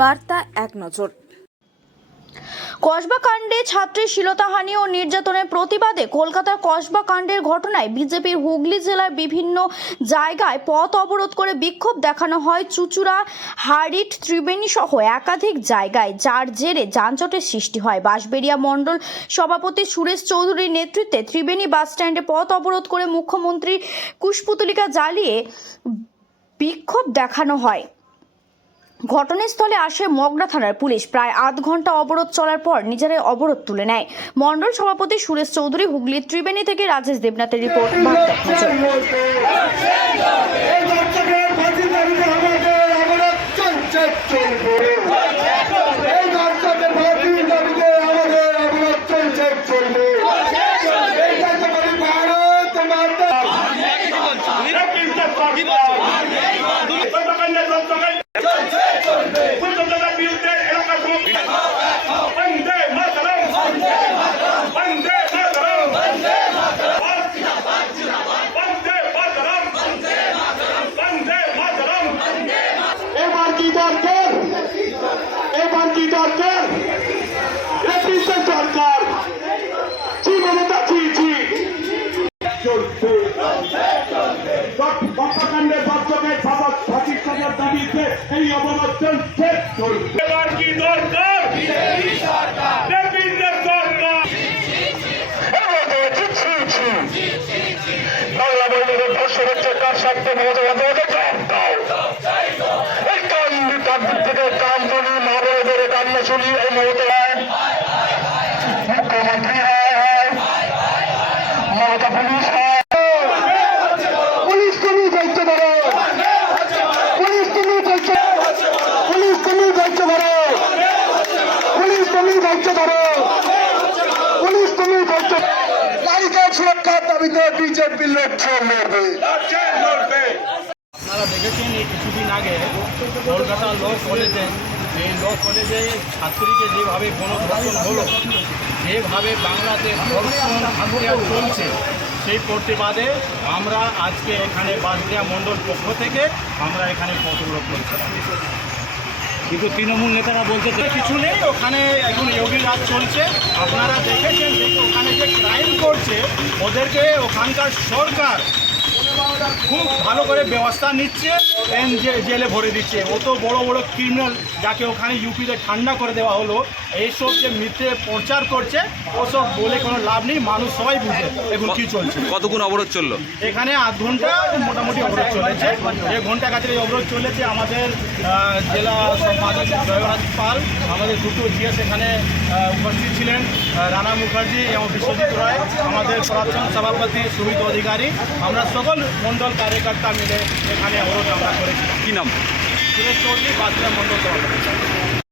বার্তা এক নজর। কসবা কাণ্ডে ছাত্রীর শিলতাহানি ও নির্যাতনের প্রতিবাদে কলকাতার কসবা কাণ্ডের ঘটনায় বিজেপির হুগলি জেলার বিভিন্ন জায়গায় পথ অবরোধ করে বিক্ষোভ দেখানো হয় চুচুড়া, হারিট, ত্রিবেণী সহ একাধিক জায়গায়, যার জেরে যানজটের সৃষ্টি হয়। বাঁশবেড়িয়া মণ্ডল সভাপতি সুরেশ চৌধুরীর নেতৃত্বে ত্রিবেণী বাস স্ট্যান্ডে পথ অবরোধ করে মুখ্যমন্ত্রী কুশপুতলিকা জ্বালিয়ে বিক্ষোভ দেখানো হয়। ঘটনাস্থলে আসে মগরা থানার পুলিশ। প্রায় আধ ঘণ্টা অবরোধ চলার পর নিজেরাই অবরোধ তুলে নেয়। মণ্ডল সভাপতি সুরেশ চৌধুরী হুগলির ত্রিবেণী থেকে রাজেশ দেবনাথের রিপোর্ট। বার্তা এক নজর। এই বাচ্চাদের ফাঁসি দাবিতে আমাদের অবরোধ চলছে চলবে এই বাচ্চাদের ফাঁসি দাবিতে আমাদের অবরোধ চলছে চলবে এই জাতীয় ভারত মাতা বন্দে মাতরম বন্দে মাতরম বন্দে মাতরম বন্দে মাতরম এবার কি দরকার এবার কি দরকার এপিসে সরকার জি মমতা জি জি চলছে হত্যাকাণ্ডের বাচ্চাদের বাবা ফাঁসির সাজার দাবিতে এই অবরোধ চলছে চলবে এবার কি দরকার? নেতৃত্বের দরকার। বাংলা বন্ধুদের ধর্ষণ হচ্ছে কার স্বার্থে মমতা বন্দ্যোপাধ্যায় জবাব দাও এই কান্দি তাকদিক থেকে বোনেদের কান্না শুনি মুখ্যমন্ত্রী সুরক্ষার দাবিতে বিজেপি লক্ষ্য লড়বে। আপনারা দেখেছেন এই কিছুদিন আগে কলকাতা ল কলেজে এই ল কলেজে ছাত্রীকে যেভাবে গণধর্ষণ হলো যেভাবে বাংলাতে ধর্ষণ হাতিয়ার চলছে সেই প্রতিবাদে আমরা আজকে এখানে বাসদিয়া মণ্ডল পক্ষ থেকে আমরা এখানে পথগ্রহ করছিলাম কিন্তু তৃণমূল নেতারা চায়, কিছু নেই ওখানে এখন যোগী রাজ চলছে। আপনারা দেখেছেন ওখানে যে ক্রাইম করছে ওদেরকে ওখানকার সরকার খুব ভালো করে ব্যবস্থা নিচ্ছে জেলে ভরে দিচ্ছে। অত বড় বড় ক্রিমিনাল যাকে ওখানে ইউপিতে ঠান্ডা করে দেওয়া হলো এইসব যে মিথ্যে প্রচার করছে ওসব বলে কোনো লাভ নেই মানুষ সবাই বুঝে এখন কী চলছে। কতক্ষণ অবরোধ চলল? এখানে আধ ঘণ্টা মোটামুটি অবরোধ চলেছে। এক ঘণ্টা কাছে এই অবরোধ চলেছে। আমাদের জেলা সম্পাদক জয়রাজ পাল আমাদের দুটো জিএস এখানে উপস্থিত ছিলেন। রানা মুখার্জি এবং বিশ্বজিৎ রায় আমাদের প্রাক্তন সভাপতি সুমিত অধিকারী। আমরা সকল মণ্ডল কার্যকর্তা মিলে এখানে অবরোধ আমরা করেছি। কি নাম? সুরেশ চৌধুরী বাদশাহ মণ্ডল সভাপতি।